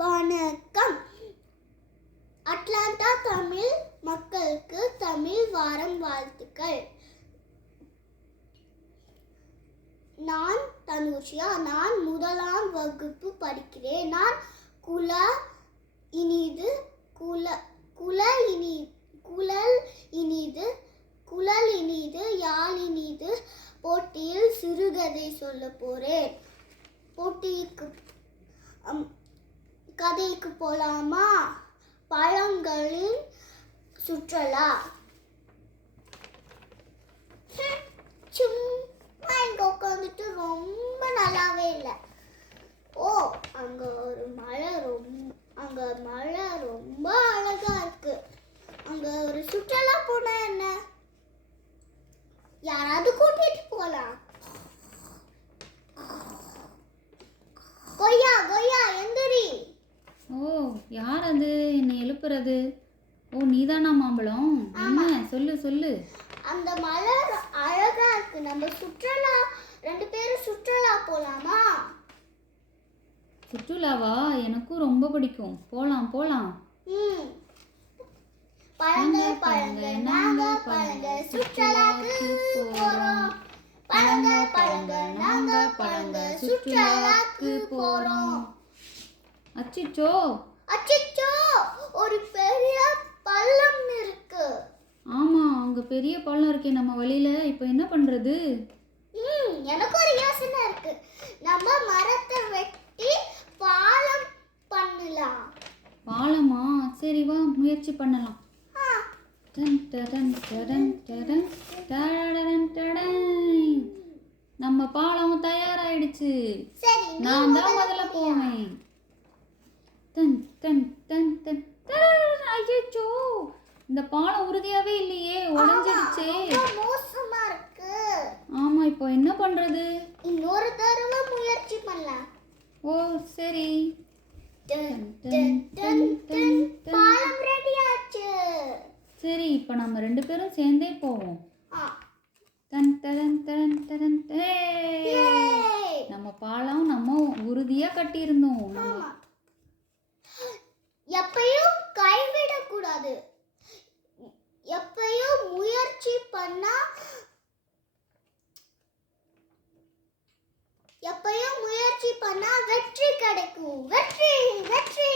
வணக்கம். அட்லாண்டா தமிழ் மக்களுக்கு தமிழ் வாரம் வாழ்த்துக்கள். நான் தனுஷியா? நான் முதலாம் வகுப்பு படிக்கிறேன். நான் குல இனிது குல குல இனி குழல் இனிது குழல் இனிது யாழ் இனிது போட்டியில் சிறுகதை சொல்ல போகிறேன் போட்டிக்கு கதைக்கு போலாமா? பழங்களின் சுற்றுலா? சும்மா இங்க உட்காந்துட்டு ரொம்ப நல்லாவே இல்லை. ஓ அங்க ஒரு மழை ரொம்ப அங்க மழை ரொம்ப அழகா இருக்கு. அங்க ஒரு சுற்றுலா போனா என்ன? யாராவது கூட்டிட்டு போலாம். யார் அது? என்னை எழுப்புறது? ஓ நீதானா மாம்பழம்? என்ன? சொல்லு சொல்லு. அந்த மலை அழகா இருக்கு. நம்ம சுற்றுலா ரெண்டு பேரும் சுற்றுலா போலாமா? சுற்றுலாவா? எனக்கும் ரொம்ப பிடிக்கும். போலாம் போலாம். ம். பழங்க பழங்க நாங்க பழங்க சுற்றுலாக்கு போறோம். பழங்க பழங்க நாங்க பழங்க சுற்றுலாக்கு போறோம். அச்சிச்சோ. அச்சச்சோ ஒரு பெரிய பள்ளம் இருக்கு. ஆமா அங்க பெரிய பள்ளம் இருக்கே நம்ம வழியில. இப்போ என்ன பண்றது? ம் எனக்கு ஒரு யோசனை இருக்கு. நம்ம மரத்தை வெட்டி பாலம் பண்ணலாம். பாலமா? சரி வா முயற்சி பண்ணலாம். டன் டடன் டடன் டடன் டடன். நம்ம பாலம் தயாராயிடுச்சு. நான் தான் முதல்ல போவேன். தன் தன் தன் தன் ஐயோ இந்த பானை உறுதியாவே இல்லையே உடைஞ்சிடுச்சே மோசமா இருக்கு. ஆமா இப்போ என்ன பண்றது? இன்னொரு தடவை முயற்சி பண்ணலாம். ஓ சரி. பாலம் ரெடி ஆச்சு. சரி இப்போ நம்ம ரெண்டு பேரும் சேர்ந்தே போவோம். தன் தரன் தரன் தரன் நம்ம பாலம் நம்ம உறுதியாக கட்டியிருந்தோம். நம்ம முயற்சி பண்ணா எப்பயும் முயற்சி பண்ணா வெற்றி கிடைக்கும். வெற்றி வெற்றி.